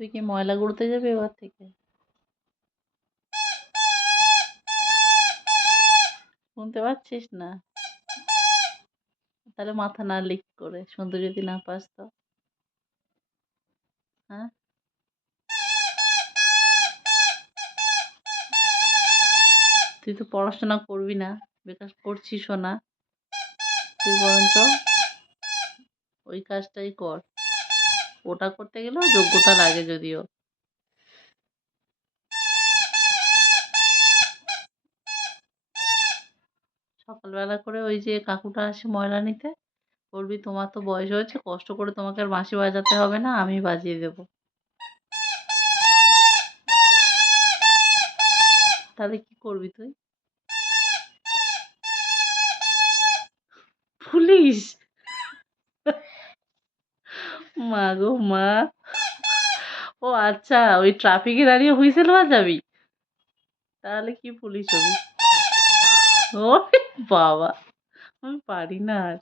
তুই কি ময়লা গুঁড়োতে যাবি এবার থেকে? শুনতে পাচ্ছিস না? তাহলে মাথা না লিক করে, শুনতে যদি না পাস তো। হ্যাঁ, তুই তো পড়াশোনা করবি না, বেকার করছিসও না। তুই বরঞ্চ ওই কাজটাই কর। ওটা করতে গেলেও যোগ্যতা লাগে যদিও। সকালবেলা করে ওই যে কাকুটা আসে ময়লা নিতে, বলবি তোমার তো বয়স হয়েছে, কষ্ট করে তোমাকে আর বাঁশি বাজাতে হবে না, আমি বাজিয়ে দেবো। তাহলে কি করবি তুই? পুলিশ? মা গো মা! ও আচ্ছা, ওই ট্রাফিকে দাঁড়িয়ে হুইসেল বাজাবি? তাহলে কি পুলিশ হবি? ও বাবা, আমি পারি না আর।